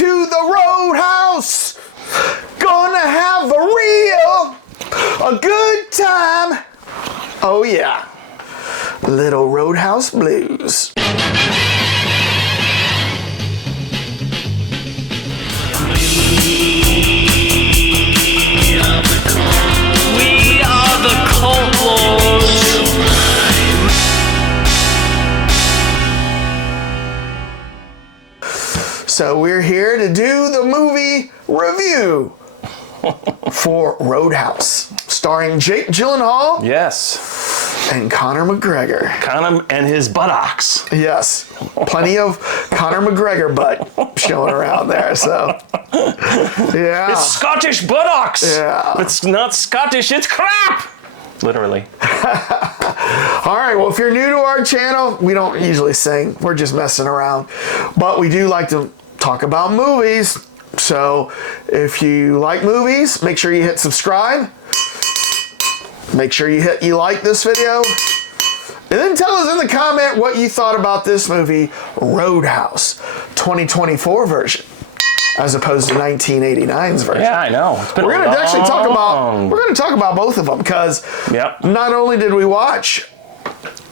to the Roadhouse. Gonna have a good time. Oh yeah, little Roadhouse Blues. We are the Cult Lords. So we're here to do the movie review for Roadhouse, starring Jake Gyllenhaal. Yes. And Conor McGregor. Conor and his buttocks. Yes. Plenty of Conor McGregor butt showing around there, so. Yeah. It's Scottish buttocks. Yeah. It's not Scottish, it's crap. Literally. All right, well, if you're new to our channel, we don't usually sing. We're just messing around. But we do like to talk about movies. So if you like movies, make sure you hit subscribe. Make sure you like this video. And then tell us in the comment what you thought about this movie, Roadhouse, 2024 version, as opposed to 1989's version. Yeah, I know. We're going to actually talk about both of them because not only did we watch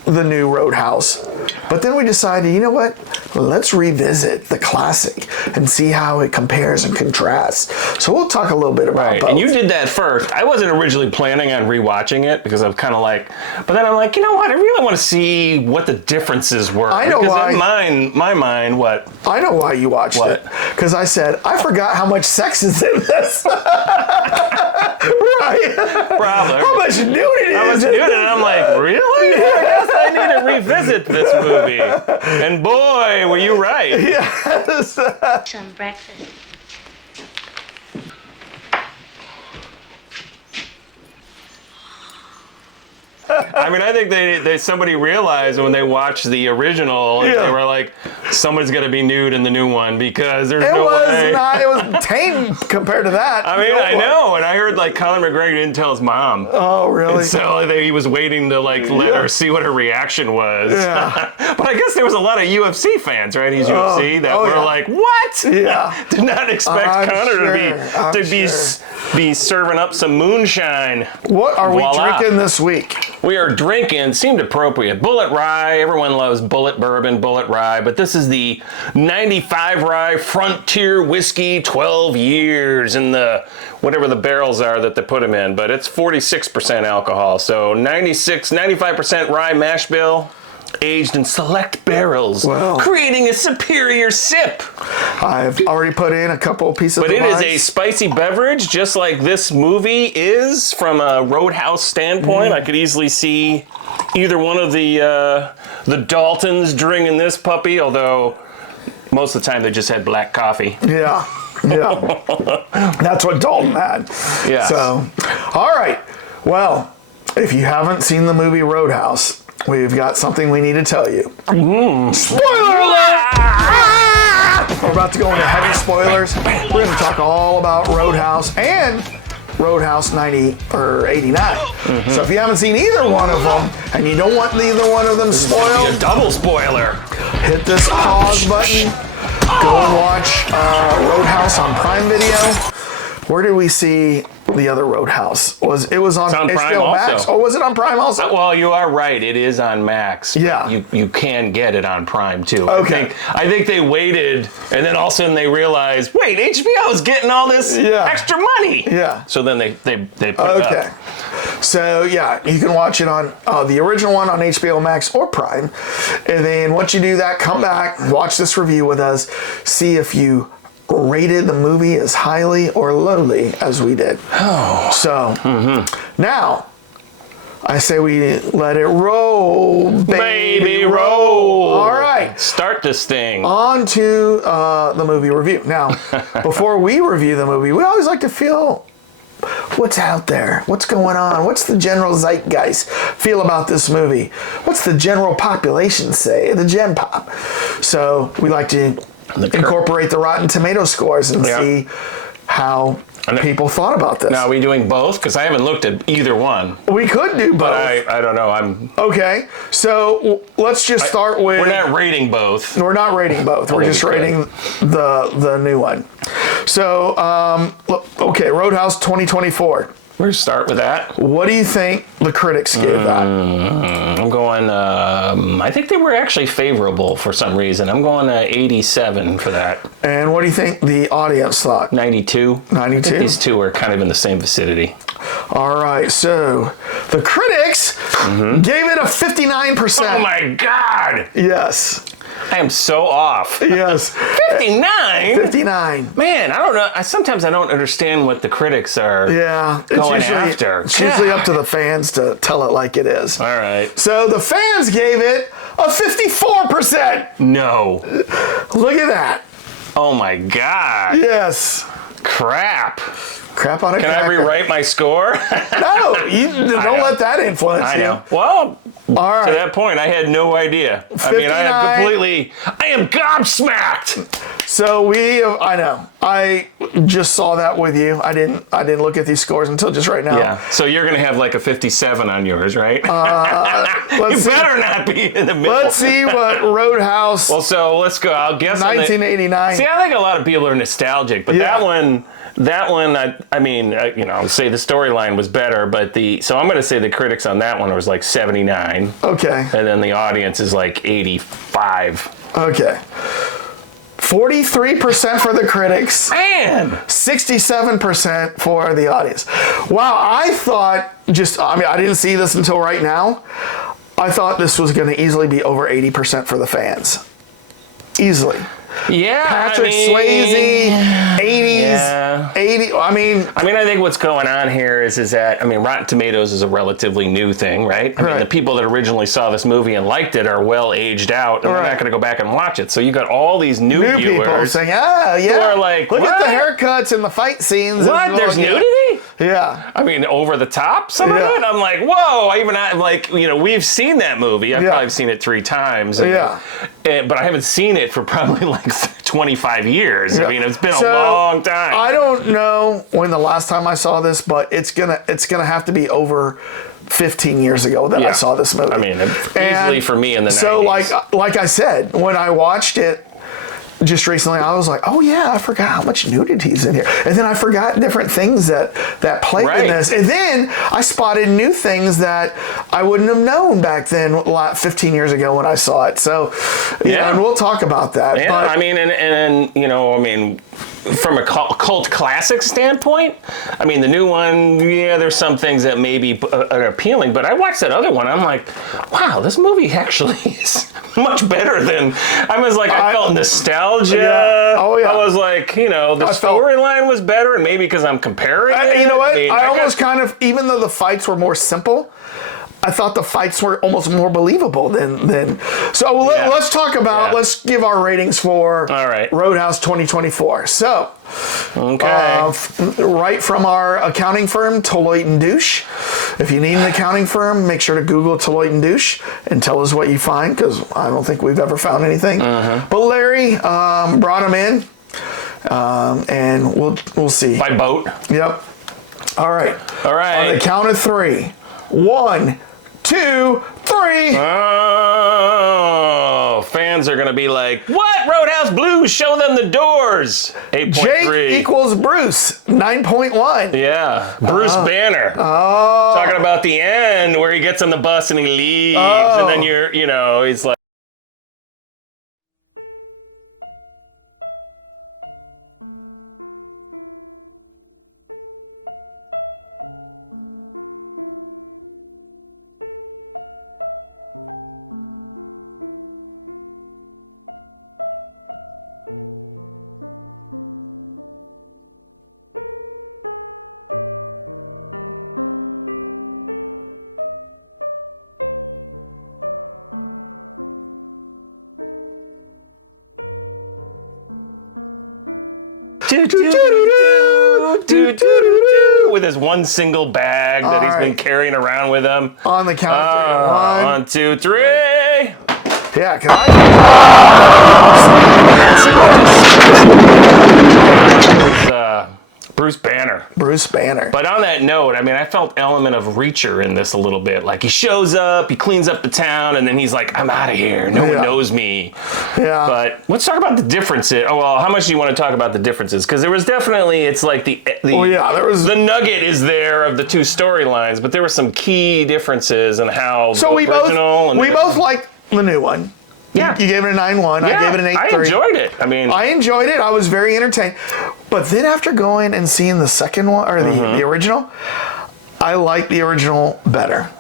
the new Roadhouse, but then we decided, you know what? Let's revisit the classic and see how it compares and contrasts. So we'll talk a little bit about both. And you did that first. I wasn't originally planning on rewatching it because I was kind of like, but then I'm like, you know what? I really want to see what the differences were. I know why. In my mind, what? I know why you watched it. Because I said, I forgot how much sex is in this. Right. Probably. How much nudity is in this? And I'm like, really? I guess I need to revisit this movie. And boy, were you right. Yes. Some breakfast. I mean, I think somebody realized when they watched the original, they were like, somebody's going to be nude in the new one because there's no way. It was tame compared to that. I mean, I know, and I heard like Conor McGregor didn't tell his mom. Oh, really? And so he was waiting to like let her see what her reaction was. Yeah. But I guess there was a lot of UFC fans, right? He's UFC that were like, what? Yeah. Did not expect Conor to be serving up some moonshine. What are we drinking this week? We are drinking, seemed appropriate, Bullet Rye. Everyone loves Bullet Bourbon, Bullet Rye, but this is the 95 Rye Frontier Whiskey, 12 years in the, whatever the barrels are that they put them in, but it's 46% alcohol. So 95% rye mash bill, aged in select barrels, creating a superior sip. I've already put in a couple pieces But of it ice. is a spicy beverage, just like this movie is from a Roadhouse standpoint. I could easily see either one of the Daltons drinking this puppy, although most of the time they just had black coffee. Yeah. That's what Dalton had. Yeah. So, all right. Well, if you haven't seen the movie Roadhouse, we've got something we need to tell you. Spoiler alert! We're about to go into heavy spoilers. We're going to talk all about Roadhouse and Roadhouse 90 or 89. So if you haven't seen either one of them and you don't want either one of them spoiled, A double spoiler. hit this pause button. Go and watch Roadhouse on Prime Video. Where did we see the other Roadhouse? It was on HBO Max? Oh, was it on Prime also? Well, you are right. It is on Max. Yeah. You can get it on Prime too. Okay. I think they waited, and then all of a sudden they realized, wait, HBO is getting all this extra money. Yeah. So then they put it up. So yeah, you can watch it on the original one on HBO Max or Prime, and then once you do that, come back, watch this review with us, see if you rated the movie as highly or lowly as we did. So now I say we let it roll, baby, roll. All right, start this thing. On to the movie review. Now, before we review the movie, we always like to feel what's out there, what's going on, what's the general zeitgeist feel about this movie, what's the general population say, the Gen Pop. So we like to incorporate the Rotten Tomato scores and see how people thought about this. Now, are we doing both? Because I haven't looked at either one. We could do both. But I don't know. Okay, so let's just start with... We're not rating both. We're not rating both. We're just rating the new one. So, okay, Roadhouse 2024. We'll start with that. What do you think the critics gave that? I'm going, I think they were actually favorable for some reason. I'm going 87 for that. And what do you think the audience thought? 92. 92? I think these two are kind of in the same vicinity. All right, so the critics gave it a 59%. Oh my God! Yes. I am so off. Yes. 59? 59. Man, I don't know. Sometimes I don't understand what the critics are going after. It's usually up to the fans to tell it like it is. All right. So the fans gave it a 54%. No. Look at that. Oh my God. Yes. Crap. Crap on a Can I rewrite my score? No, you don't let that influence I you. know. Well, all right. to that point, I had no idea. 59. I mean, I am gobsmacked. So I know. I just saw that with you. I didn't look at these scores until just right now. Yeah. So you're gonna have like a 57 on yours, right? Let's see. Better not be in the middle. Let's see what Roadhouse. Well, so let's go. I'll guess 1989. See, I think a lot of people are nostalgic, but that one, I mean, say the storyline was better, but so I'm going to say the critics on that one was like 79. Okay. And then the audience is like 85. Okay. 43% for the critics. Man! 67% for the audience. Wow, I thought I didn't see this until right now. I thought this was going to easily be over 80% for the fans. Easily. Yeah, Patrick Swayze, 80s, yeah. 80. I think what's going on here is that Rotten Tomatoes is a relatively new thing, right? I mean, the people that originally saw this movie and liked it are well aged out, and they're not going to go back and watch it. So you got all these new viewers people saying, yeah, who are like, look at the haircuts and the fight scenes. What? There's nudity? Yeah. I mean, over the top, some of it. I'm like, whoa! We've seen that movie. I've probably seen it 3 times. But I haven't seen it for probably like 25 years. I mean, it's been a long time. I don't know when the last time I saw this, but it's gonna have to be over 15 years ago that I saw this movie. I mean, easily for me in the 90s. So like I said, when I watched it just recently, I was like, oh yeah, I forgot how much nudity's in here. And then I forgot different things that played in this. And then I spotted new things that I wouldn't have known back then 15 years ago when I saw it. So, and we'll talk about that. Yeah, but, from a cult classic standpoint, the new one, there's some things that maybe are appealing, but I watched that other one, I'm like, wow, this movie actually is much better than, I felt nostalgia. Yeah. Oh, yeah. I was like, the storyline was better, and maybe because I'm comparing it. You know what? I almost kind of, even though the fights were more simple, I thought the fights were almost more believable than. So let's talk about. Let's give our ratings for Roadhouse 2024. So, right from our accounting firm, Deloitte and Douche. If you need an accounting firm, make sure to Google Deloitte and Douche and tell us what you find, because I don't think we've ever found anything. But Larry brought them in, and we'll see. By boat. Yep. All right. On the count of 3. 1, 2, 3. Oh, fans are going to be like, what? Roadhouse Blues, show them the doors. 8.3. Jake equals Bruce, 9.1. Yeah, Bruce Banner. Oh. Talking about the end where he gets on the bus and he leaves. And then he's like, with his one single bag that he's been carrying around with him. On the count of 1, 2,3. 3. Yeah, can I? Bruce Banner. But on that note, I mean, I felt element of Reacher in this a little bit. Like, he shows up, he cleans up the town, and then he's like, I'm out of here. No one knows me. Yeah. But let's talk about the differences. Oh, well, how much do you want to talk about the differences? Because there was definitely, it's like the nugget is there of the two storylines, but there were some key differences in how we both like the new one. Yeah. You gave it a 9.1. I gave it an 8.3. I enjoyed it. I enjoyed it. I was very entertained. But then after going and seeing the second one, or the original, I like the original better.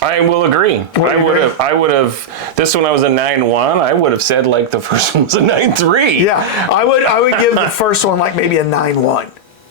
I will agree. I would have. This one I was a 9.1. I would have said like the first one was a 9.3. Yeah, I would give the first one like maybe a 9.1.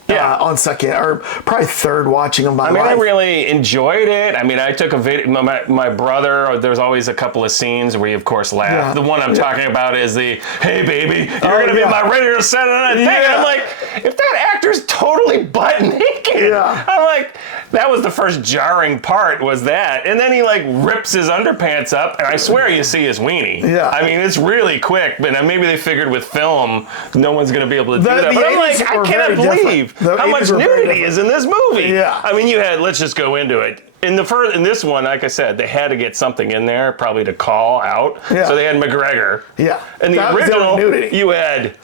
Yeah, on second or probably third watching them. I really enjoyed it. I mean, I took a video. My brother. There's always a couple of scenes where he, of course, laugh. Yeah. The one I'm talking about is the "Hey, baby, you're gonna be my radio Saturday night thing." And I'm like, if that actor's totally butt naked, I'm like, that was the first jarring part. Was that, and then he like rips his underpants up, and I swear you see his weenie. Yeah. I mean, it's really quick, but maybe they figured with film, no one's gonna be able to do that. But I'm like, I cannot believe how much nudity is in this movie. Yeah. I mean, let's just go into it. In this one, like I said, they had to get something in there probably to call out. Yeah. So they had McGregor. Yeah. And the original, you had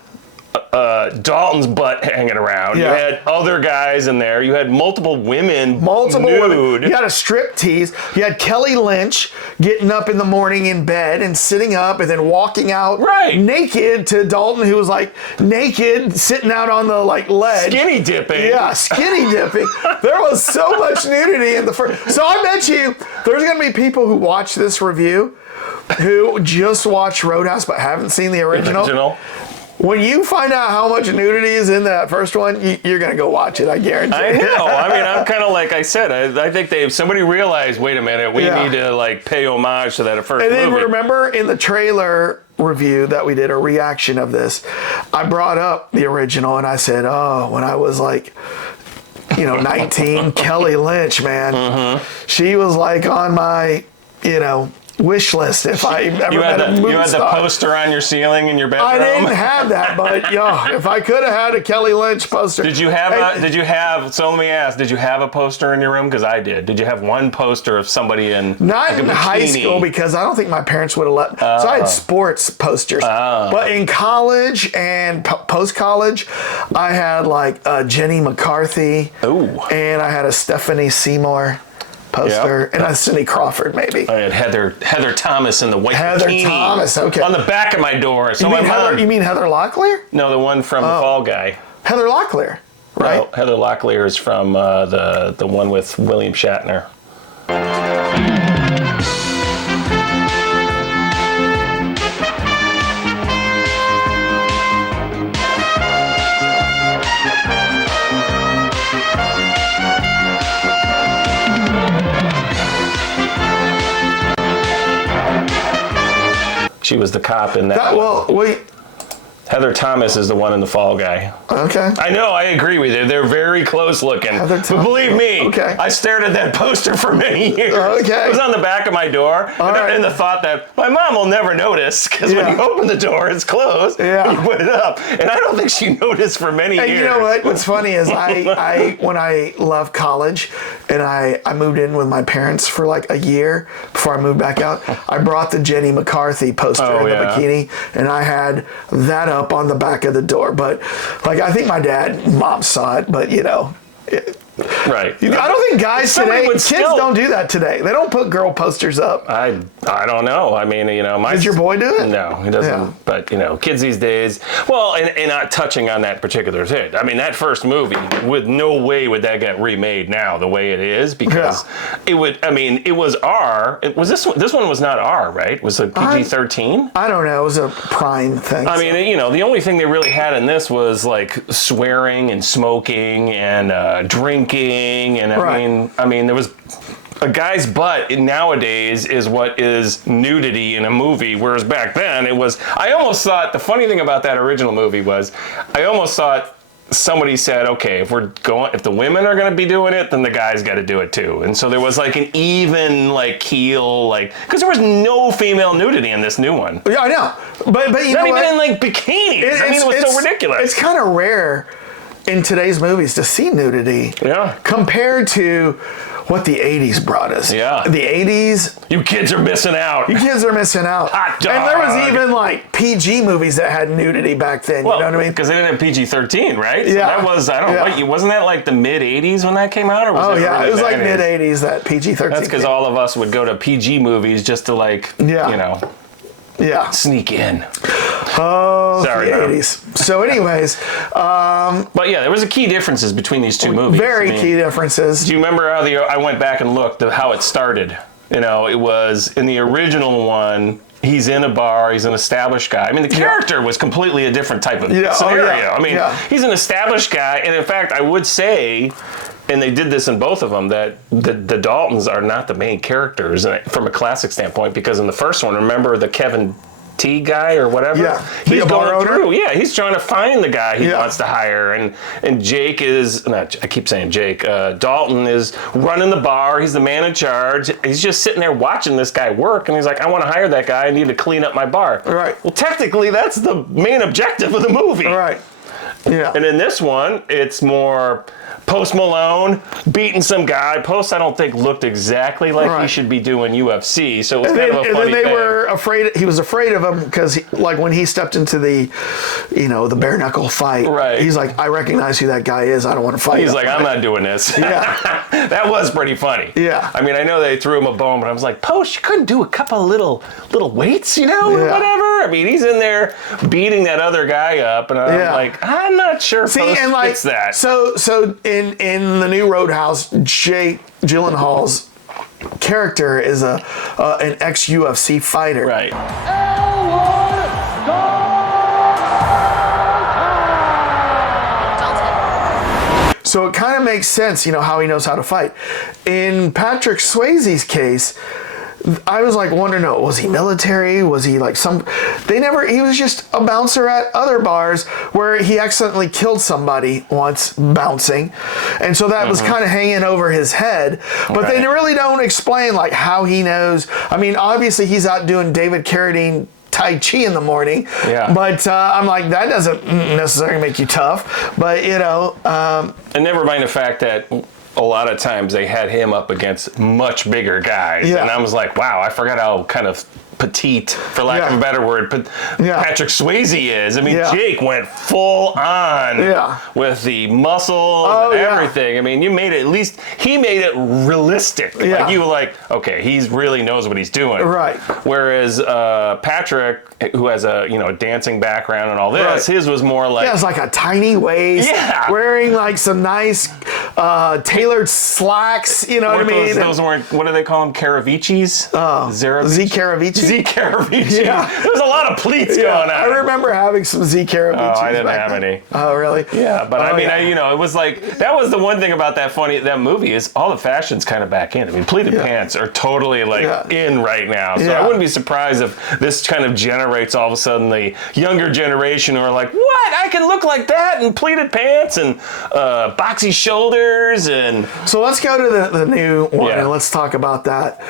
Dalton's butt hanging around. Yeah. You had other guys in there. You had multiple women nude. You had a strip tease. You had Kelly Lynch getting up in the morning in bed and sitting up and then walking out naked to Dalton, who was like naked, sitting out on the like ledge. Skinny dipping. Yeah, skinny dipping. There was so much nudity in the first. So I bet you there's going to be people who watch this review who just watched Roadhouse but haven't seen the original. When you find out how much nudity is in that first one, you're going to go watch it, I guarantee. I know. I mean, I'm kind of like I said, I think somebody realized, wait a minute, we need to like pay homage to that first movie. And then remember in the trailer review that we did, a reaction of this, I brought up the original and I said, when I was like, 19, Kelly Lynch, man, she was like on my, wish list if I ever met a movie You had star. the poster on your ceiling in your bedroom? I didn't have that, but if I could have had a Kelly Lynch poster. So let me ask, did you have a poster in your room? Because I did. Did you have one poster of somebody in Not in high school, because I don't think my parents would have let. So I had sports posters. But in college and post-college, I had like Jenny McCarthy. Ooh. And I had a Stephanie Seymour poster, and a Cindy Crawford, maybe. I had Heather Thomas in the white bikini. Heather Thomas, okay. On the back of my door. So you mean Heather Locklear? No, the one from The Fall Guy. Heather Locklear, right? No, Heather Locklear is from the one with William Shatner. She was the cop in that. Heather Thomas is the one in The Fall Guy. Okay. I know, I agree with you. They're very close looking. But believe me, I stared at that poster for many years. Okay. It was on the back of my door. And the thought that my mom will never notice, because when you open the door, it's closed. Yeah. You put it up. And I don't think she noticed for many years. You know what? What's funny is when I left college and I moved in with my parents for like a year before I moved back out, I brought the Jenny McCarthy poster in the bikini, and I had that up on the back of the door. But like, I think my dad and mom saw it, but right. I don't think guys today, kids don't do that today. They don't put girl posters up. I don't know. I mean, Does your boy do it? No, he doesn't. Yeah. But, kids these days, well, and not touching on that particular thing. I mean, that first movie, with no way would that get remade now the way it is, because it was R. This one was not R, right? Was it PG-13? I don't know. It was a prime thing. I mean, the only thing they really had in this was like swearing and smoking and drinking. And I mean, there was a guy's butt nowadays is what is nudity in a movie, whereas back then it was. I almost thought the funny thing about that original movie was, I almost thought somebody said, okay, if the women are going to be doing it, then the guys got to do it too. And so there was like an even like keel, because there was no female nudity in this new one. Yeah, I know, but you not even in like bikinis. It was so ridiculous. It's kind of rare in today's movies to see nudity. Yeah. Compared to what the 80s brought us. Yeah. The 80s. You kids are missing out. You kids are missing out. Hot dog. And there was even like PG movies that had nudity back then. Well, you know what I mean? Because they didn't have PG-13, right? So Yeah. that was, I don't know, wasn't that like the mid-80s when that came out? Or was It was like 90s? mid-80s that PG-13. That's because all of us would go to PG movies just to Yeah. sneak in. Oh, Sorry, the Mom. 80s. So anyways, But yeah, there was a key differences between these two movies. very key differences. Do you remember how I went back and looked at how it started? You know, it was in the original one. He's in a bar. He's an established guy. I mean, the character was completely a different type of scenario. I mean, he's an established guy, and in fact, I would say, and they did this in both of them, that the Daltons are not the main characters from a classic standpoint, because in the first one, remember the Kevin T guy or whatever? Yeah. He's The bar going owner? through. Yeah, he's trying to find the guy he wants to hire. And Jake is, I keep saying Jake, Dalton is running the bar. He's the man in charge. He's just sitting there watching this guy work. And he's like, I want to hire that guy. I need to clean up my bar. Right. Well, technically, that's the main objective of the movie. Right. Yeah. And in this one, it's more Post Malone beating some guy. Post, I don't think, looked exactly like he should be doing UFC. So it was kind of a funny and then they thing. were afraid. He was afraid of him because, like, when he stepped into the bare knuckle fight, he's like, I recognize who that guy is. I don't want to fight. He's him. like, I'm not doing this. Yeah. That was pretty funny. Yeah. I mean, I know they threw him a bone, but I was like, Post, you couldn't do a couple of little weights, or whatever? I mean, he's in there beating that other guy up, and I'm like, I'm not sure Post fits that. So in the new Roadhouse, Jake Gyllenhaal's character is an ex-UFC fighter. Right. So it kind of makes sense, how he knows how to fight. In Patrick Swayze's case, I was like wondering, was he military? Was he like he was just a bouncer at other bars where he accidentally killed somebody once bouncing. And so that was kind of hanging over his head. But they really don't explain like how he knows. I mean, obviously he's out doing David Carradine Tai Chi in the morning. Yeah. But I'm like, that doesn't necessarily make you tough. But, and never mind the fact that a lot of times they had him up against much bigger guys. Yeah. And I was like, wow, I forgot how kind of petite, for lack of a better word, Patrick Swayze is. I mean, Jake went full on with the muscle and everything. I mean, he made it realistic. Yeah. Like, you were like, okay, he really knows what he's doing. Right. Whereas Patrick, who has a dancing background and all this, his was more like... Yeah, it's like a tiny waist, wearing like some nice tailored slacks, what I mean? Those weren't, what do they call them, Caravicis? Z Caravici? Z Caravici. Yeah. There was a lot of pleats going on. I remember having some Z Caravicis. Oh, I didn't have any. Oh, really? Yeah, but I mean, it was like, that was the one thing about that movie is all the fashion's kind of back in. I mean, pleated pants are totally like in right now. So I wouldn't be surprised if this kind of generates all of a sudden the younger generation who are like, what? I can look like that in pleated pants and boxy shoulders and... So let's go to the new one and let's talk about that.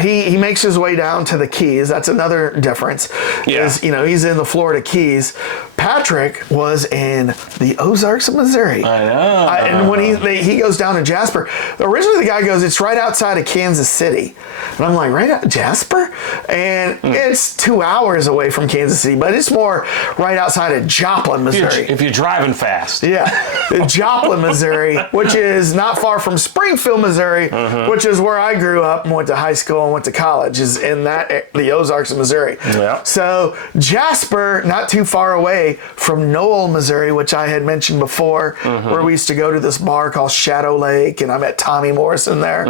He makes his way down to the Keys. That's another difference. Yeah. He's in the Florida Keys. Patrick was in the Ozarks of Missouri. I know. And when he goes down to Jasper, originally the guy goes, it's right outside of Kansas City. And I'm like, right out Jasper? And it's 2 hours away from Kansas City, but it's more right outside of Joplin, Missouri. If you're driving fast. Yeah. Joplin, Missouri, which is not far from Springfield, Missouri, which is where I grew up and went to high school and went to college, is in the Ozarks of Missouri. Yeah. So Jasper, not too far away from Noel, Missouri, which I had mentioned before, where we used to go to this bar called Shadow Lake, and I met Tommy Morrison there.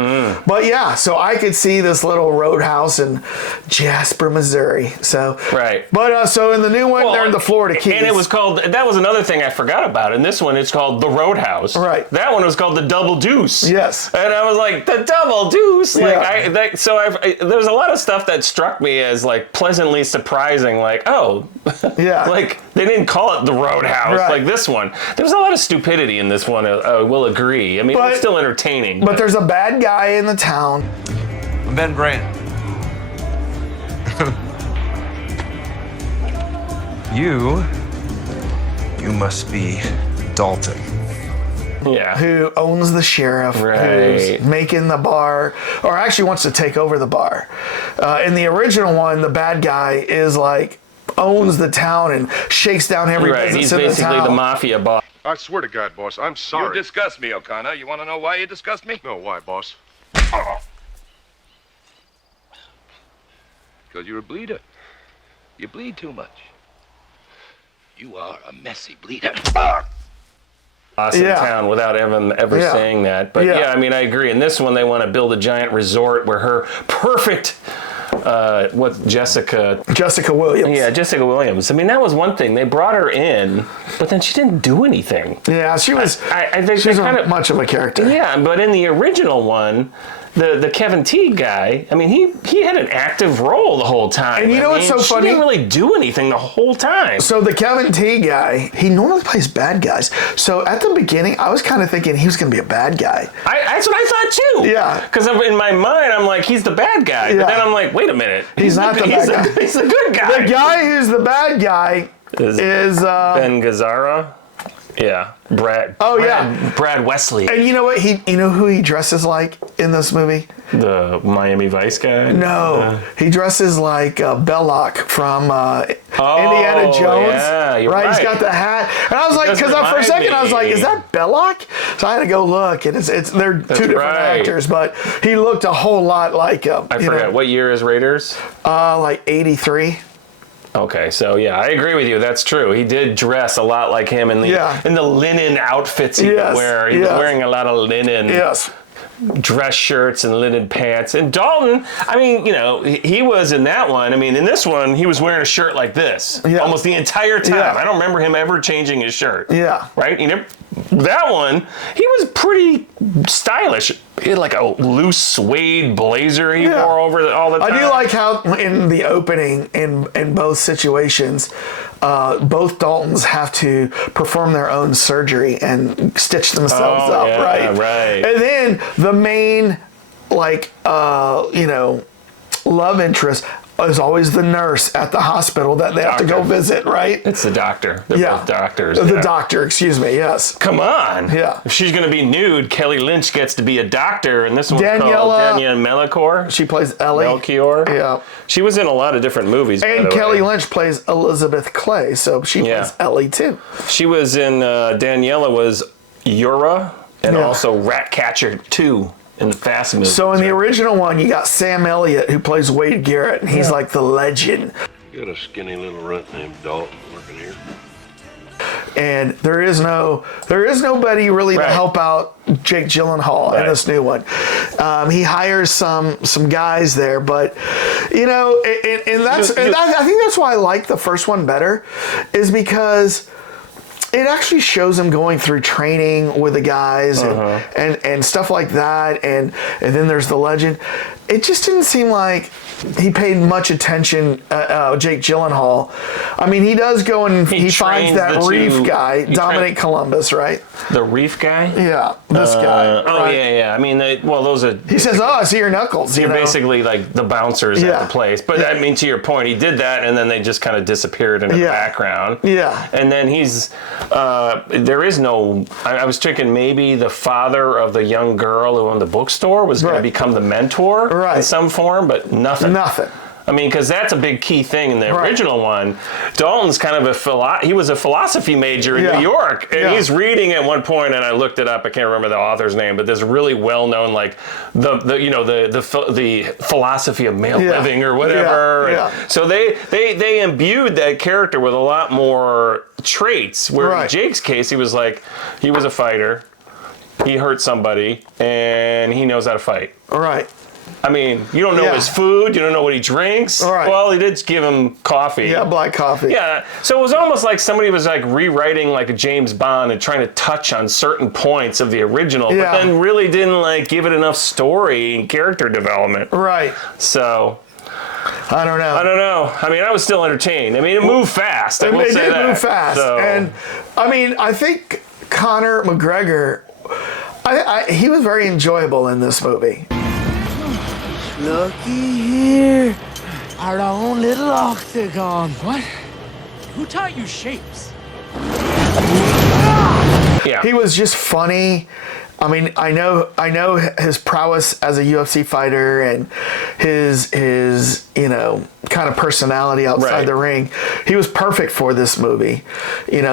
But yeah, so I could see this little roadhouse in Jasper, Missouri. So But so in the new one, they're in the Florida Keys, and it was called. That was another thing I forgot about. In this one, it's called the Roadhouse. Right. That one was called the Double Deuce. Yes. And I was like, the Double Deuce. Like there was a lot of stuff that struck me as like pleasantly surprising. Like, oh, like they didn't call it the Roadhouse like this one. There's a lot of stupidity in this one. I will agree. I mean, it's still entertaining. But there's a bad guy in the town. I'm Ben Brandt. You You must be Dalton. Yeah. who owns the sheriff, who's making the bar, or actually wants to take over the bar. In the original one, the bad guy is like owns the town and shakes down every business He's in the basically town. the mafia boss. I swear to God, boss, I'm sorry. You disgust me, O'Connor. You want to know why you disgust me? No, why, boss? Because you're a bleeder. You bleed too much. You are a messy bleeder. In town without ever saying that. But yeah, I mean, I agree. In this one, they want to build a giant resort where her perfect, Jessica Williams. Yeah, Jessica Williams. I mean, that was one thing. They brought her in, but then she didn't do anything. Yeah, she was. I think she was kind of much of a character. Yeah, but in the original one, the Kevin Teague guy, I mean, he had an active role the whole time. And you know what's so funny? She didn't really do anything the whole time. So the Kevin Teague guy, he normally plays bad guys. So at the beginning, I was kind of thinking he was going to be a bad guy. That's what I thought too. Yeah. Because in my mind, I'm like, he's the bad guy. Yeah. But then I'm like, wait a minute. He's not the bad guy. He's the good guy. The guy who's the bad guy is Ben Gazzara. Yeah. Brad Wesley. And you know what? You know who he dresses like in this movie? The Miami Vice guy? No. He dresses like Belloc from Indiana Jones. Yeah, you're right. He's got the hat. And I was like, because for a second I was like, is that Belloc? So I had to go look. And they're two different actors, but he looked a whole lot like him. I forgot. What year is Raiders? Like 83. Okay, so yeah, I agree with you. That's true. He did dress a lot like him in the linen outfits he would wear. He was wearing a lot of linen. Yes. Dress shirts and linen pants. And Dalton, I mean, you know, he was in that one. I mean, in this one, he was wearing a shirt like this almost the entire time. Yeah. I don't remember him ever changing his shirt. Yeah. Right? That one, he was pretty stylish. He had like a loose suede blazer he wore over all the time. I do like how in the opening, in both situations, both Daltons have to perform their own surgery and stitch themselves up, right? Right. And then the main, love interest is always the nurse at the hospital that they have to go visit, right? It's the doctor. They're both doctors. The doctor, excuse me, yes. Come on. Yeah. If she's going to be nude, Kelly Lynch gets to be a doctor, and this one's called Danielle Melchior. She plays Ellie. Melchior. Yeah. She was in a lot of different movies, by And the Kelly way. Lynch plays Elizabeth Clay, so she plays Ellie too. She was in, Daniela was Yura, and also Ratcatcher 2. In the Fast movies. So in the original one, you got Sam Elliott, who plays Wade Garrett, and he's like the legend. You got a skinny little runt named Dalton working here. And there is nobody really to help out Jake Gyllenhaal in this new one. He hires some guys there, but I think that's why I like the first one better, is because it actually shows him going through training with the guys and stuff like that, and then there's the legend. It just didn't seem like he paid much attention, Jake Gyllenhaal. I mean, he does go and he finds that Reef guy, Dominic Columbus, right? The Reef guy? Yeah, this guy. Right? Yeah. I mean, those are... He says, I see your knuckles. You're basically like the bouncers at the place. But I mean, to your point, he did that, and then they just kind of disappeared into the background. Yeah. And then he's... there is no... I was thinking maybe the father of the young girl who owned the bookstore was going to become the mentor in some form, but nothing. Nothing. I mean, because that's a big key thing in the original one. Dalton's kind of he was a philosophy major in New York, and he's reading at one point, and I looked it up. I can't remember the author's name, but this really well-known, like the philosophy of male living or whatever. Yeah. So they imbued that character with a lot more traits. Where in Jake's case, he was a fighter. He hurt somebody, and he knows how to fight. Right. I mean, you don't know his food. You don't know what he drinks. Right. Well, he did give him coffee. Yeah, black coffee. Yeah. So it was almost like somebody was like rewriting like a James Bond and trying to touch on certain points of the original, but then really didn't like give it enough story and character development. Right. So... I don't know. I mean, I was still entertained. I mean, it moved fast. It did move fast. So. And, I mean, I think Conor McGregor, he was very enjoyable in this movie. Looky here, our own little octagon. What? Who taught you shapes? Yeah. He was just funny. I mean, I know his prowess as a UFC fighter and his kind of personality outside the ring. He was perfect for this movie,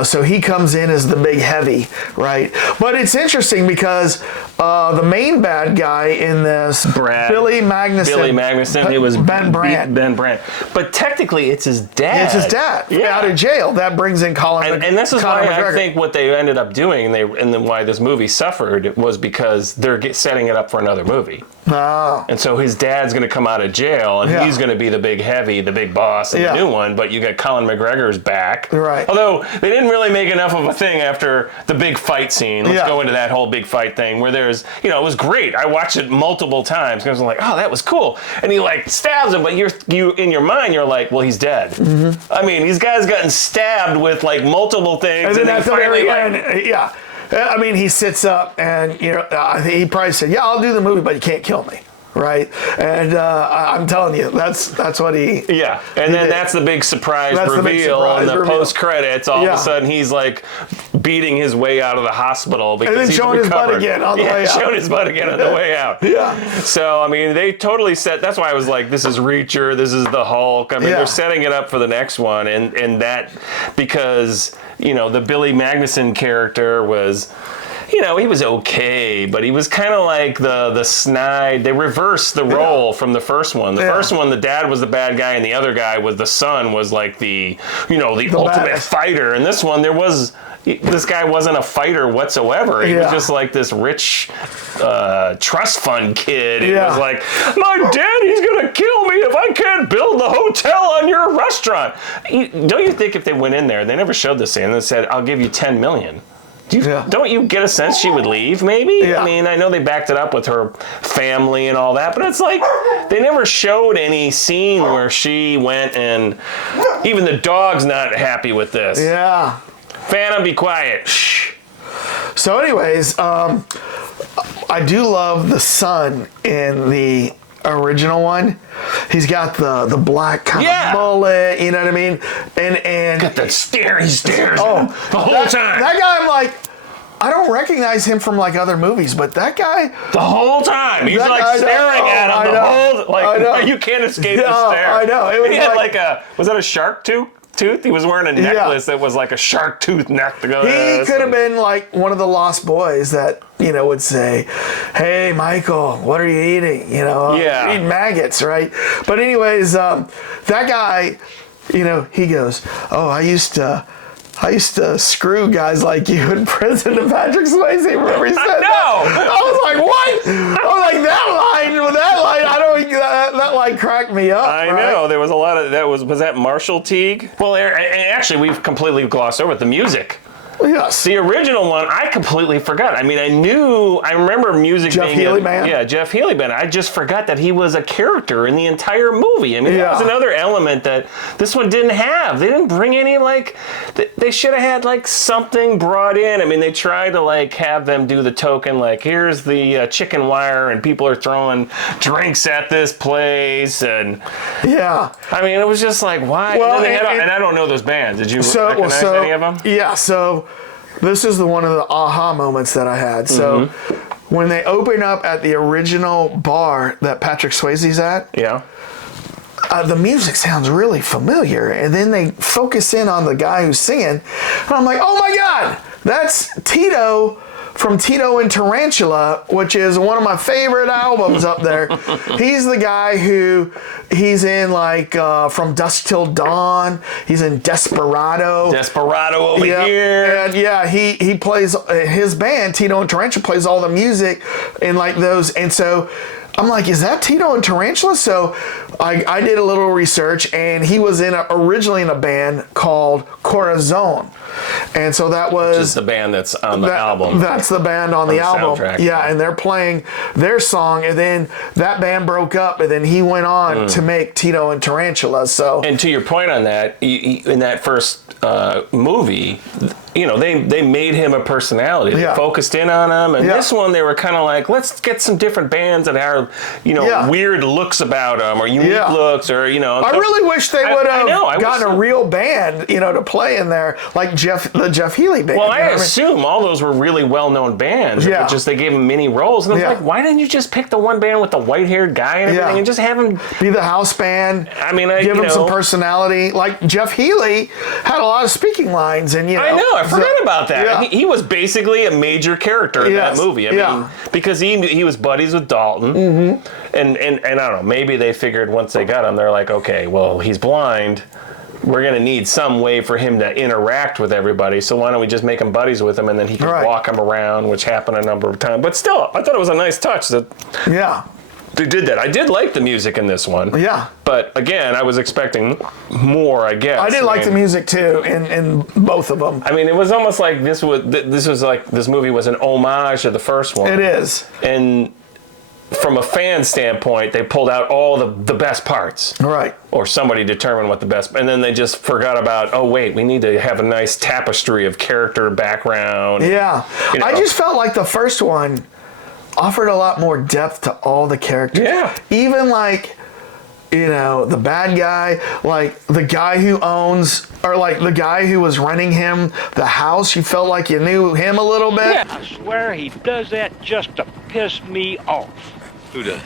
so he comes in as the big heavy, right? But it's interesting because the main bad guy in this, Billy Magnuson, it was Ben Brandt. Ben Brandt. But technically, it's his dad. It's his dad out of jail. That brings in Colin and this is why McGregor. I think what they ended up doing, and then why this movie suffered, was because they're setting it up for another movie. Oh. And so his dad's going to come out of jail, and he's going to be the big heavy, the big boss in the new one, but you got Colin McGregor's back. Right. Although they didn't really make enough of a thing after the big fight scene. Let's go into that whole big fight thing where there's, it was great. I watched it multiple times because I'm like, oh, that was cool. And he like stabs him, but you in your mind, you're like, well, he's dead. Mm-hmm. I mean, these guys gotten stabbed with like multiple things. And then at the very end, I mean, he sits up and, he probably said, yeah, I'll do the movie, but you can't kill me. Right. And I'm telling you, that's what he. Yeah. And then that's the big surprise reveal in the post credits. All of a sudden he's like beating his way out of the hospital because and then he's showing recovered. his butt again on the way out. Showing his butt again on the way out. Yeah. So, I mean, they totally set. That's why I was like, this is Reacher. This is the Hulk. I mean, they're setting it up for the next one. And that because, the Billy Magnuson character was. He was okay, but he was kind of like the snide. They reversed the role from the first one. The first one, the dad was the bad guy, and the other guy was the son, was like the ultimate fighter. And this one, this guy wasn't a fighter whatsoever. He was just like this rich trust fund kid. He was like, my daddy's gonna kill me if I can't build the hotel on your restaurant. Don't you think if they went in there, they never showed this scene, and they said, I'll give you $10 million. Don't you get a sense she would leave, maybe? Yeah. I mean, I know they backed it up with her family and all that, but it's like they never showed any scene where she went and even the dog's not happy with this. Yeah. Phantom, be quiet. Shh. So anyways, I do love the son in the original one. He's got the black kind of mullet, you know what I mean? And got that stare, he stares the whole time. That guy, I'm like, I don't recognize him from like other movies, but that guy the whole time he's like staring at him the whole like you can't escape the stare. I know. It was he had like a was that a shark tooth? He was wearing a necklace that was like a shark tooth neck to go. He could have been like one of the lost boys that would say, "Hey, Michael, what are you eating?" Eat maggots, right? But anyways, that guy, he goes, "Oh, I used to screw guys like you in prison." To Patrick Swayze, remember he said that? I was like, what? I was like, that line, I don't. That line cracked me up. I know there was a lot of that. Was that Marshall Teague? Well, actually, we've completely glossed over the music. Yes. The original one, I completely forgot. I mean, I remember music Jeff being Healey Band. Yeah, Jeff Healey Band. I just forgot that he was a character in the entire movie. I mean, that was another element that this one didn't have. They didn't bring any they should have had something brought in. I mean, they tried to have them do the token here's the chicken wire and people are throwing drinks at this place and I mean, it was just like why? Well, and I don't know those bands. Did you recognize any of them? Yeah. So this is one of the aha moments that I had. So when they open up at the original bar that Patrick Swayze's at, the music sounds really familiar. And then they focus in on the guy who's singing. And I'm like, oh my God, that's Tito from Tito and Tarantula, which is one of my favorite albums up there. He's the guy he's in From Dusk Till Dawn. He's in Desperado. Desperado over here. And he plays, his band, Tito and Tarantula, plays all the music in those. And so I'm like, is that Tito and Tarantula? So I did a little research, and he was originally in a band called Corazon. And so that was... Which is the band that's on the album. That's the band on the album. Soundtrack. Yeah, and they're playing their song, and then that band broke up, and then he went on to make Tito and Tarantula. So, and to your point on that, in that first movie, they made him a personality. They focused in on him. And this one, they were kind of like, let's get some different bands that are, weird looks about them or unique looks or, I really wish they would have gotten a real band, to play in there, like the Jeff Healey band. Well, I assume all those were really well-known bands. Yeah. Just they gave them mini roles. And I was like, why didn't you just pick the one band with the white-haired guy and everything and just have him be the house band? I mean, give him some personality. Like Jeff Healey had a lot of speaking lines, and I know, I forgot about that. Yeah. He was basically a major character in that movie. I mean, because he was buddies with Dalton, and I don't know, maybe they figured once they got him, they're like, okay, well, he's blind. We're going to need some way for him to interact with everybody, so why don't we just make him buddies with him, and then he can walk him around, which happened a number of times. But still, I thought it was a nice touch that they did that. I did like the music in this one. Yeah. But again, I was expecting more, I guess. I did like the music too in both of them. I mean, it was almost like this movie was an homage to the first one. It is. And from a fan standpoint, they pulled out all the best parts. Right. Or somebody determined what the best, and then they just forgot about, oh wait, we need to have a nice tapestry of character background. Yeah. I just felt like the first one offered a lot more depth to all the characters. Yeah. Even like, the bad guy, like the guy who owns, or like the guy who was renting him the house, you felt like you knew him a little bit. Yeah. I swear he does that just to piss me off. Who does?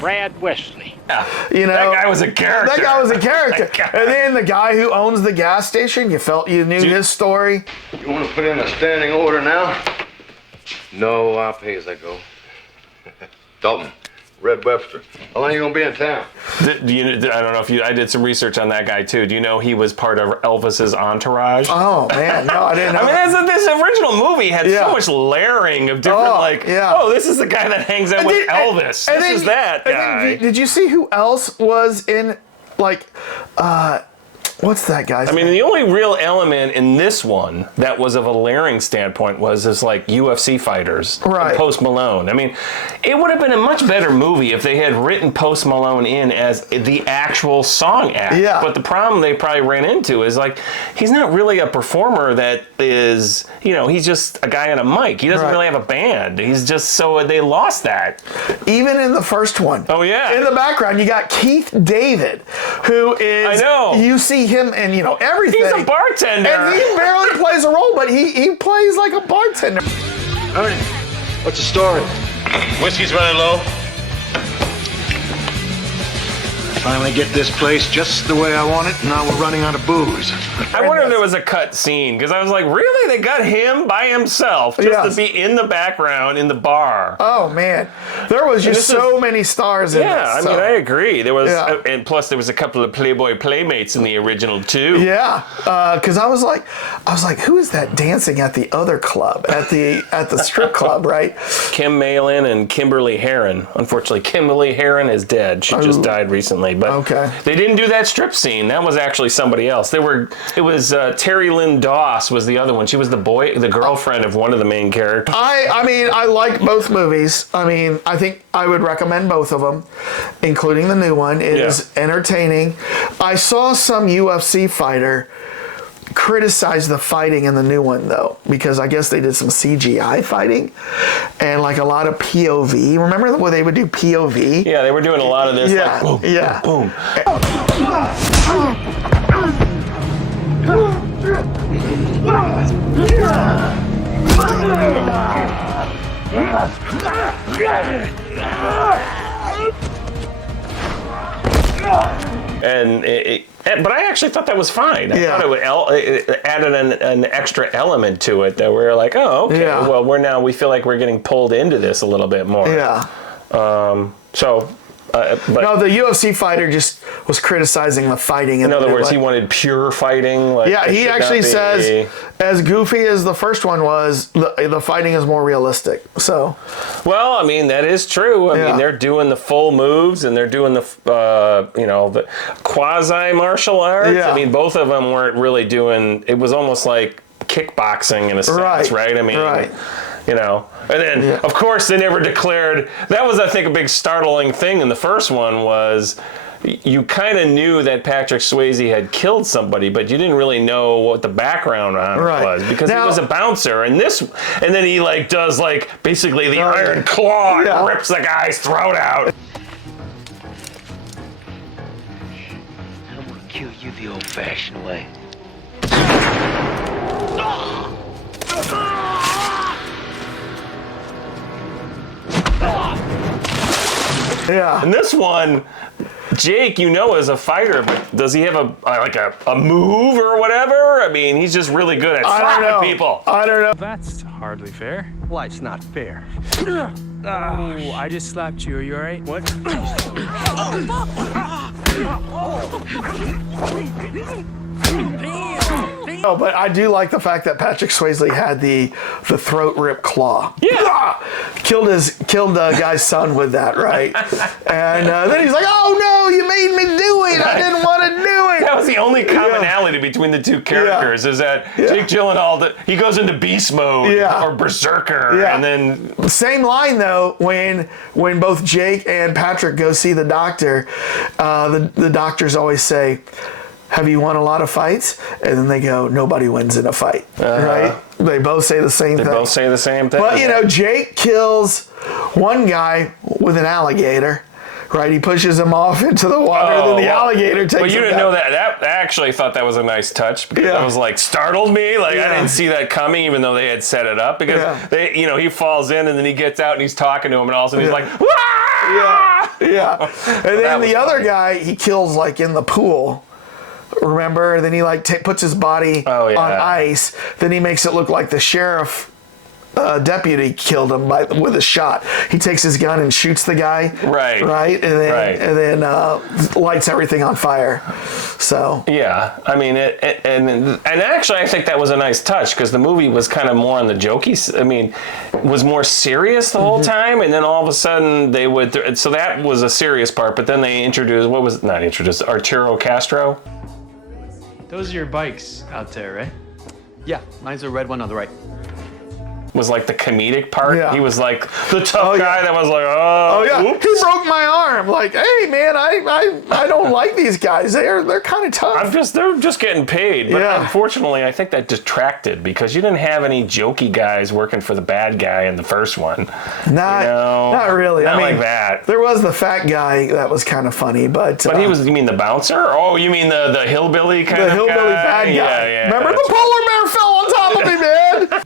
Brad Wesley. Yeah. That guy was a character. That guy was a character. And then the guy who owns the gas station, you felt you knew his story. You want to put in a standing order now? No, I'll pay as I go. Dalton, Red Webster. How long are you going to be in town? I don't know if I did some research on that guy too. Do you know he was part of Elvis's entourage? Oh man, no, I didn't know. I mean, this original movie had so much layering of different, this is the guy that hangs out with Elvis. This is that guy. Did you see who else was in, what's that guy's name? I mean, the only real element in this one that was of a layering standpoint was UFC fighters. Right. And Post Malone. I mean, it would have been a much better movie if they had written Post Malone in as the actual song act. Yeah. But the problem they probably ran into is he's not really a performer that is, he's just a guy on a mic. He doesn't really have a band. He's just, so they lost that. Even in the first one. Oh, yeah. In the background, you got Keith David, who is, I know. You see him in, everything. He's a bartender. And he barely plays a role, but he plays like a bartender. Ernie, what's the story? Whiskey's running low. Finally get this place just the way I want it, and now we're running out of booze. I wonder if there was a cut scene, because I was like, really? They got him by himself just to be in the background in the bar. Oh, man. There was just so many stars in this. Yeah, I mean, I agree. There was, and plus there was a couple of Playboy Playmates in the original, too. Yeah, because I was like, who is that dancing at the other club, at the strip club, right? Kim Malin and Kimberly Herron. Unfortunately, Kimberly Herron is dead. She just died recently. But they didn't do that strip scene. That was actually somebody else. It was Terry Lynn Doss was the other one. She was the girlfriend of one of the main characters. I mean, I like both movies. I mean, I think I would recommend both of them, including the new one. It is entertaining. I saw some UFC fighter criticize the fighting in the new one, though, because I guess they did some CGI fighting and a lot of POV. Remember where they would do POV? Yeah, they were doing a lot of this. Yeah, boom, boom. But I actually thought that was fine. I thought it added an extra element to it that we were like, oh, okay. Yeah. Well, we feel like we're getting pulled into this a little bit more. Yeah. No, the UFC fighter just was criticizing the fighting. In other words, he wanted pure fighting. He actually says, as goofy as the first one was, the fighting is more realistic. So, well, I mean, that is true. I mean, they're doing the full moves and they're doing the quasi martial arts. Yeah. I mean, both of them weren't really doing. It was almost like kickboxing in a sense, right? I mean, And then, of course, they never declared. That was, I think, a big startling thing in the first one was you kind of knew that Patrick Swayze had killed somebody, but you didn't really know what the background on it was because he was a bouncer, and then he like does like basically the iron claw and rips the guy's throat out. I'm gonna kill you the old-fashioned way. Yeah. And this one, Jake, is a fighter, but does he have a move or whatever? I mean, he's just really good at slapping people. I don't know. That's hardly fair. Why, it's not fair. Oh, I just slapped you. Are you alright? What? Oh, but I do like the fact that Patrick Swayze had the throat rip claw. Yeah. Killed the guy's son with that, right? And then he's like, "Oh no, you made me do it. I didn't want to do it." That was the only commonality between the two characters is that Jake Gyllenhaal, he goes into beast mode or berserker, and then same line though when both Jake and Patrick go see the doctor, the doctors always say, "Have you won a lot of fights?" And then they go, "Nobody wins in a fight." Right? They both say the same thing. They both say the same thing. But Jake kills one guy with an alligator. Right, he pushes him off into the water, and then the alligator takes him. But you didn't know that. I actually thought that was a nice touch because that was like startled me. Like I didn't see that coming, even though they had set it up. Because they, he falls in and then he gets out and he's talking to him, and all of a sudden he's like, "Wah!" And then the other guy he kills like in the pool. Remember? And then he like puts his body on ice. Then he makes it look like the sheriff. Deputy killed him with a shot. He takes his gun and shoots the guy. Right. And then lights everything on fire. So. Yeah, I mean, and actually, I think that was a nice touch because the movie was kind of more on the jokey. I mean, was more serious the whole time, and then all of a sudden they would. So that was a serious part, but then they introduced Arturo Castro. Those are your bikes out there, right? Yeah, mine's a red one on the right. Was like the comedic part. Yeah. He was like the tough guy that was like, oops. He broke my arm. Like, hey man, I don't like these guys. They're kind of tough. They're just getting paid. But unfortunately, I think that detracted because you didn't have any jokey guys working for the bad guy in the first one. Not really. Not I mean, like that. There was the fat guy that was kind of funny, but he was. You mean the bouncer? Oh, you mean the hillbilly kind of guy? The hillbilly bad guy. Yeah. Remember the polar bear fell on top of me, man.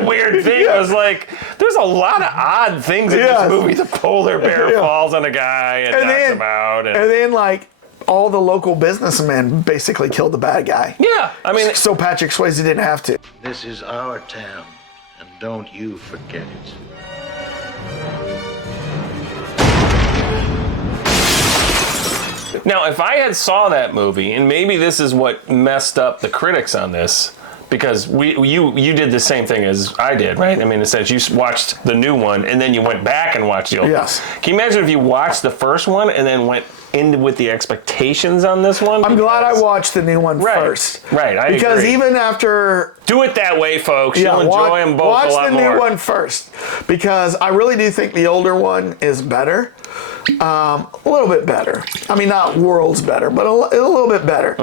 Weird thing. I was like, there's a lot of odd things in this movie. The polar bear falls on a guy and knocks him out. And then like all the local businessmen basically killed the bad guy. Yeah, I mean, so Patrick Swayze didn't have to. This is our town, and don't you forget it. Now, if I had saw that movie, and maybe this is what messed up the critics on this, because you did the same thing as I did, right? I mean, in a sense, you watched the new one, and then you went back and watched the old one. Yes. Can you imagine if you watched the first one and then went in with the expectations on this one? I'm glad I watched the new one first. Right, I Because agree. even after... Do it that way, folks. You'll enjoy them both a lot more. Watch the new one first. Because I really do think the older one is better. A little bit better. I mean, not worlds better, but a little bit better.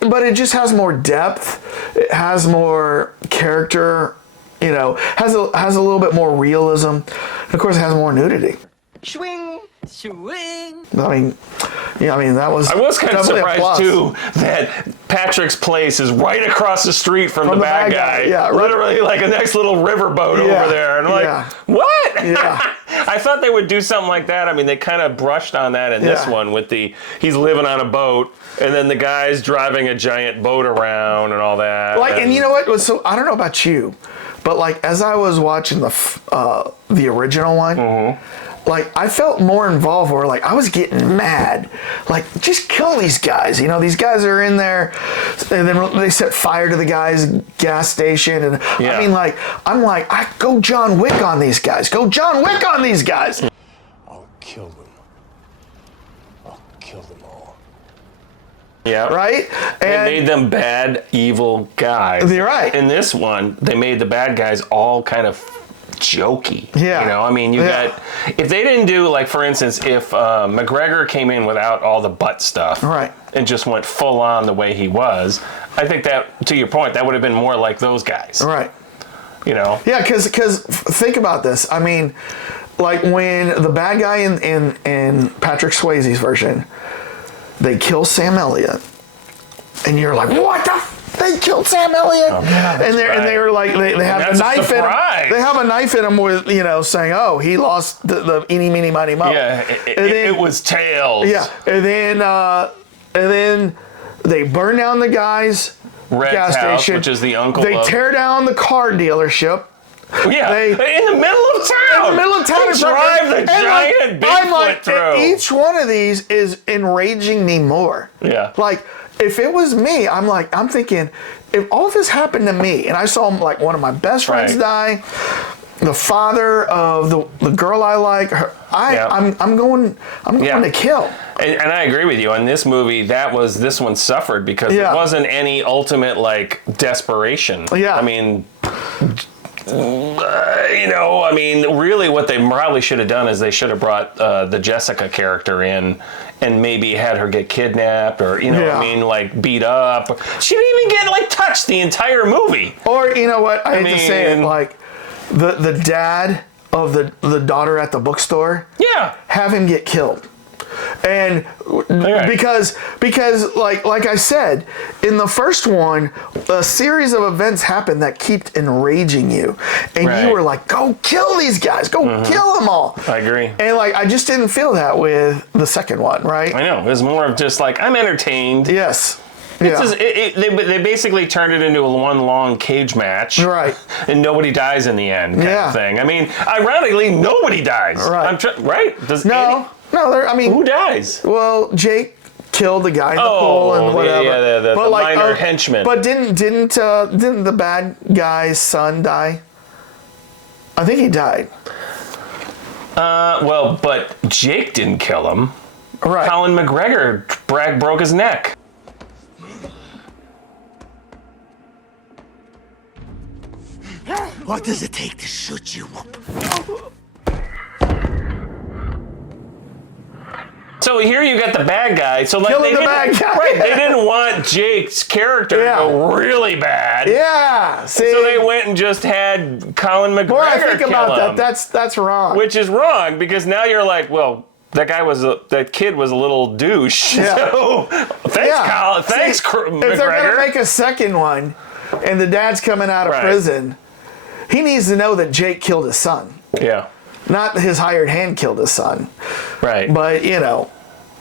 But it just has more depth. It has more character. Has a little bit more realism. And of course, it has more nudity. Swing, swing. I mean, that was. I was kind of surprised plus. too that Patrick's place is right across the street from the bad guy. Yeah, right. Literally like a nice little riverboat over there, and I'm like, what? Yeah. I thought they would do something like that. I mean, they kind of brushed on that in this one with he's living on a boat, and then the guy's driving a giant boat around and all that. And you know what was so? I don't know about you, but like as I was watching the original one. like I felt more involved, or like I was getting mad, like just kill these guys. You know, these guys are in there, and then they set fire to the guy's gas station, and I mean, like I'm like, I go John Wick on these guys. Go John Wick on these guys. I'll kill them. I'll kill them all. Yeah. Right? They And made them bad, evil guys. You're right. In this one, they made the bad guys all kind of jokey. Yeah. You know, I mean, you got, if they didn't do, like, for instance, if McGregor came in without all the butt stuff. Right. And just went full on the way he was, I think that, to your point, that would have been more like those guys. Right. You know? Yeah, because think about this. I mean, like when the bad guy in Patrick Swayze's version, they kill Sam Elliott, and you're like, what the? They killed Sam Elliott, and they were like, they have a knife in him. They have a knife in him with, you know, saying, oh, he lost the eeny meeny miny mo. Yeah, it was tails. Yeah, and then they burn down the guy's gas House, station, which is the uncle. They tear down the car dealership. Yeah, in the middle of town. In the middle of town. They drive the giant Bigfoot through. Each one of these is enraging me more. Yeah. Like, if it was me, I'm thinking, if all this happened to me, and I saw like one of my best friends die, the father of the girl I like, I'm going to kill. And I agree with you. In this movie, this one suffered because there wasn't any ultimate like desperation. Yeah. I mean, you know, I mean, really, what they probably should have done is they should have brought the Jessica character in and maybe had her get kidnapped, or you know, I mean, like beat up. She didn't even get like touched the entire movie. Or you know what? I hate to say it, like the dad of the daughter at the bookstore. Yeah. Have him get killed. And because like I said, in the first one, a series of events happened that kept enraging you, and you were like, "Go kill these guys! Go kill them all!" I agree. And like I just didn't feel that with the second one, right? I know, it was more of just like, I'm entertained. Yes. They basically turned it into one long cage match. Right. And nobody dies in the end kind of thing. I mean, ironically, nobody dies. Right. Right? Does No, I mean... Who dies? Well, Jake killed the guy in the pool and whatever. Yeah, the minor henchman. But didn't the bad guy's son die? I think he died. Well, but Jake didn't kill him. Right. Colin McGregor broke his neck. What does it take to shoot you up? So here you got the bad guy. So like Killing the bad guy. Right, they didn't want Jake's character to go really bad. Yeah. See? So they went and just had Colin McGregor Boy, I think kill about him, that's wrong. which is wrong because now you're like, well, that kid was a little douche. Yeah. So thanks, Colin. Thanks, McGregor. If they're gonna make a second one, and the dad's coming out of prison, he needs to know that Jake killed his son. Yeah. Not his hired hand killed his son. Right. But, you know.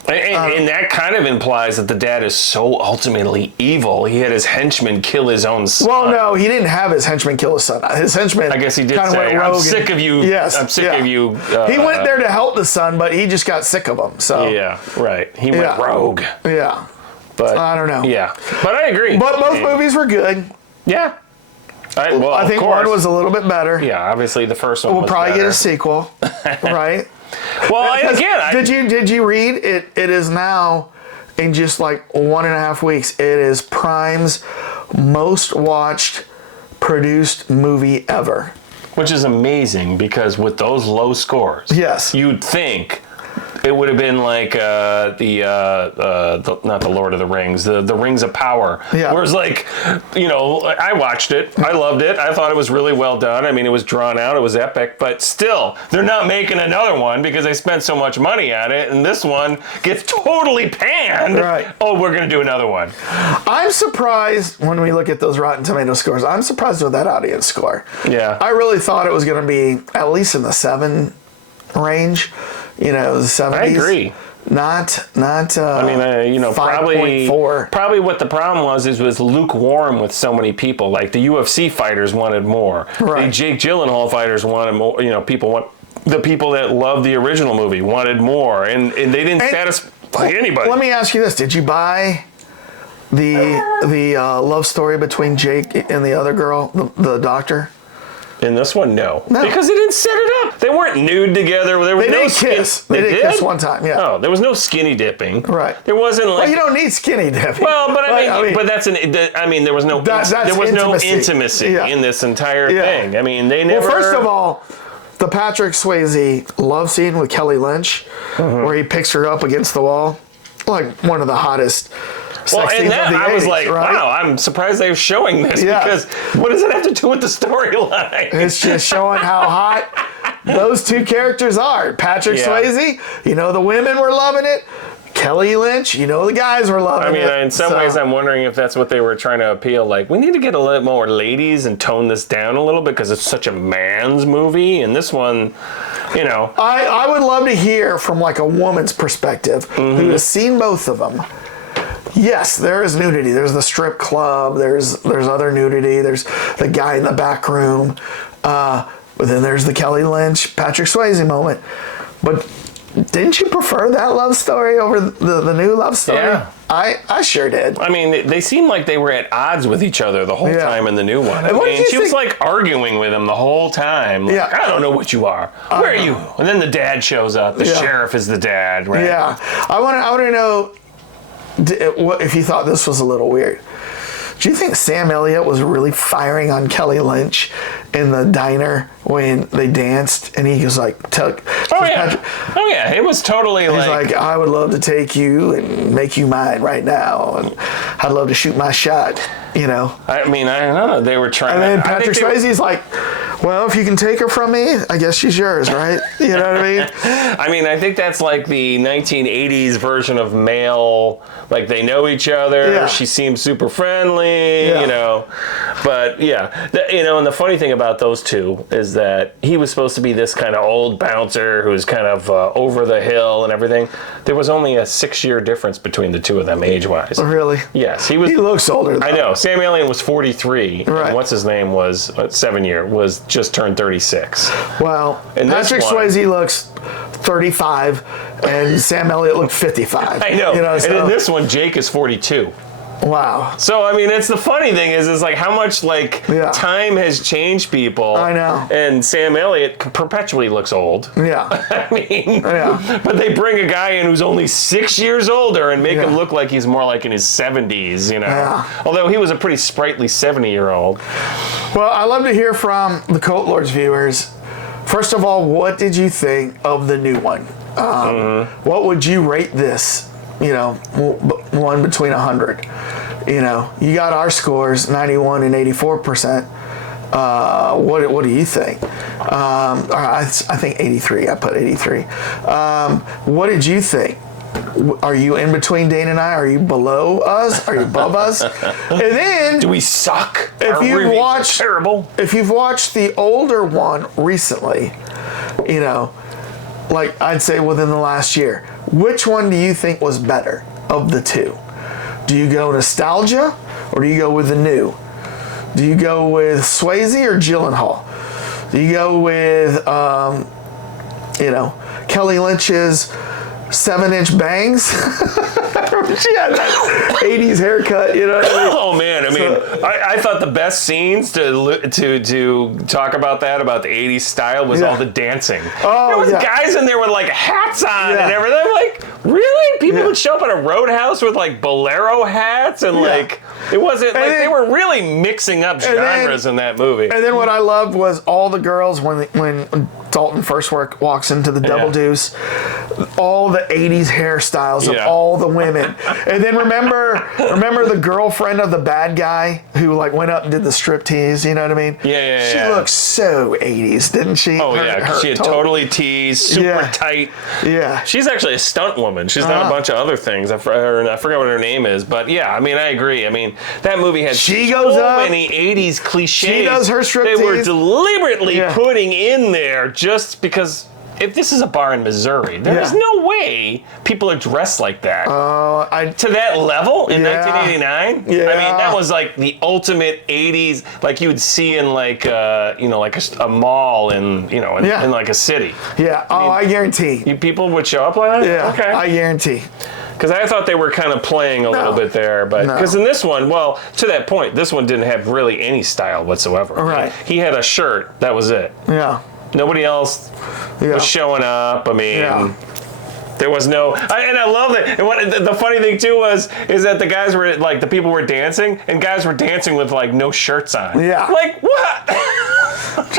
And that kind of implies that the dad is so ultimately evil. He had his henchman kill his own son. Well, no, he didn't have his henchman kill his son. His henchman, I guess he did kind of say, went rogue. I'm sick of you. Yes. I'm sick of you. He went there to help the son, but he just got sick of him. So. Yeah, right. He went rogue. Yeah. But I don't know. Yeah. But I agree. But both movies were good. Yeah. I think one was a little bit better. Yeah, obviously the first one We'll was probably better. get a sequel, right? Well, again, did you read it? It is now in just like 1.5 weeks. It is Prime's most watched produced movie ever, which is amazing because with those low scores, you'd think it would have been like not the Lord of the Rings, the Rings of Power. Yeah. Whereas like, you know, I watched it, I loved it, I thought it was really well done. I mean, it was drawn out, it was epic, but still, they're not making another one because they spent so much money on it, and this one gets totally panned. Right. Oh, we're gonna do another one. I'm surprised when we look at those Rotten Tomato scores. I'm surprised with that audience score. Yeah. I really thought it was going to be at least in the 7 range. You know, the 70s. I agree. Not. I mean, you know, 5.4. Probably what the problem was lukewarm with so many people. Like the UFC fighters wanted more. Right. The Jake Gyllenhaal fighters wanted more. You know, people the people that loved the original movie wanted more, and they didn't satisfy anybody. Let me ask you this: did you buy the love story between Jake and the other girl, the doctor? In this one, no. Because they didn't set it up. They weren't nude together. There was they no did kiss. They did kiss one time, yeah. Oh, there was no skinny dipping. Right. There wasn't like... Well, you don't need skinny dipping. Well, but I mean but that's there was no intimacy in this entire thing. I mean, they never... Well, first of all, the Patrick Swayze love scene with Kelly Lynch, where he picks her up against the wall, like one of the hottest... Well, and that, I was 80s, like, right? wow, I'm surprised they're showing this because what does it have to do with the storyline? It's just showing how hot those two characters are. Patrick Swayze, the women were loving it. Kelly Lynch, the guys were loving it. In some ways, I'm wondering if that's what they were trying to appeal. Like, we need to get a little more ladies and tone this down a little bit because it's such a man's movie. And this one, I would love to hear from like a woman's perspective who has seen both of them. Yes, there is nudity. There's the strip club. There's other nudity. There's the guy in the back room. But then there's the Kelly Lynch, Patrick Swayze moment. But didn't you prefer that love story over the new love story? Yeah. I sure did. I mean, they seemed like they were at odds with each other the whole time in the new one. She was like arguing with him the whole time. Like, I don't know what you are. Where are you? And then the dad shows up. The sheriff is the dad, right? Yeah. I want to know if you thought this was a little weird. Do you think Sam Elliott was really firing on Kelly Lynch in the diner when they danced and he was like, it was totally he's like, I would love to take you and make you mine right now, and I'd love to shoot my shot, I mean, I don't know. They were trying. And then Patrick Swayze's like, well, if you can take her from me, I guess she's yours, right? You know what I mean? I mean, I think that's like the 1980s version of male, like they know each other. Yeah. She seems super friendly, But and the funny thing about those two is that he was supposed to be this kind of old bouncer who's kind of over the hill and everything. There was only a 6-year difference between the two of them age-wise. Oh, really? Yes, he was. He looks older, though. I know. Sam Elliott was 43. Right. And what's his name was 7-year was just turned 36. Well, Patrick Swayze looks 35, and Sam Elliott looked 55. I know. And in this one, Jake is 42. Wow. So, I mean, it's the funny thing is like how much time has changed people. I know. And Sam Elliott perpetually looks old. Yeah. I mean, but they bring a guy in who's only 6 years older and make him look like he's more like in his 70s, Yeah. Although he was a pretty sprightly 70-year-old. Well, I'd love to hear from the Coat Lords viewers. First of all, what did you think of the new one? What would you rate this? 1 between 100. You got our scores, 91 and 84%. What do you think? I think 83. I put 83. What did you think? Are you in between Dane and I? Are you below us? Are you above us? And then, do we suck? If you've watched the older one recently, like I'd say within the last year, which one do you think was better of the two? Do you go nostalgia or do you go with the new? Do you go with Swayze or Gyllenhaal? Do you go with, Kelly Lynch's 7-inch bangs? She had that 80s haircut, what I mean? Oh man, I thought the best scenes to talk about the 80s style was all the dancing. Oh, there was guys in there with like hats on and everything. I'm like, really? People would show up at a Roadhouse with like bolero hats and it wasn't like they were really mixing up genres in that movie. And then what I loved was all the girls when Dalton first walks into the Double Deuce, all the 80s hairstyles of all the women. And then remember the girlfriend of the bad guy who like went up and did the striptease, you know what I mean? Yeah. She looked so 80s, didn't she? Oh, she had totally teased, super tight. Yeah. She's actually a stunt woman. She's done a bunch of other things. I forgot what her name is. But I agree. That movie had so many 80s cliches. She does her striptease. They were deliberately putting in there just because if this is a bar in Missouri, there's no way people are dressed like that. To that level in 1989? Yeah. I mean, that was like the ultimate 80s, like you would see in like, like a mall in like a city. Yeah. I guarantee. You people would show up like that? Yeah. Okay. I guarantee. Because I thought they were kind of playing a little bit there, but because in this one, well, to that point, this one didn't have really any style whatsoever. Right. He had a shirt. That was it. Yeah. Nobody else was showing up. I mean, there was no. And I love it. And what the funny thing too is that the guys were like the people were dancing, and guys were dancing with like no shirts on. Yeah. Like what?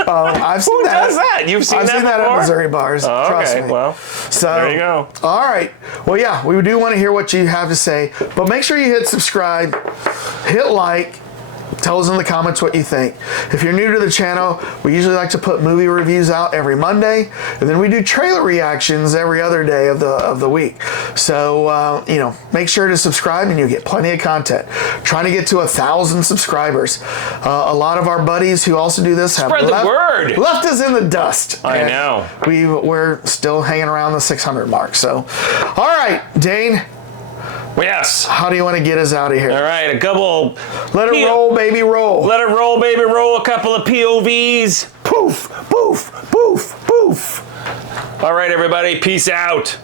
I've seen Who that. does that? You've seen I've that seen that before? at Missouri bars. Oh, Trust okay. me. Well, so there you go. All right. Well, yeah, we do want to hear what you have to say, but make sure you hit subscribe, hit like. Tell us in the comments what you think. If you're new to the channel, we usually like to put movie reviews out every Monday, and then we do trailer reactions every other day of the week. So make sure to subscribe, and you'll get plenty of content. Trying to get to 1,000 subscribers. A lot of our buddies who also do this have Spread the word. Left us in the dust. I know. We're still hanging around the 600 mark. So, all right, Dane. Yes. How do you want to get us out of here? All right, a couple. Let it roll, baby, roll. Let it roll, baby, roll. A couple of POVs. Poof, poof, poof, poof. All right, everybody. Peace out.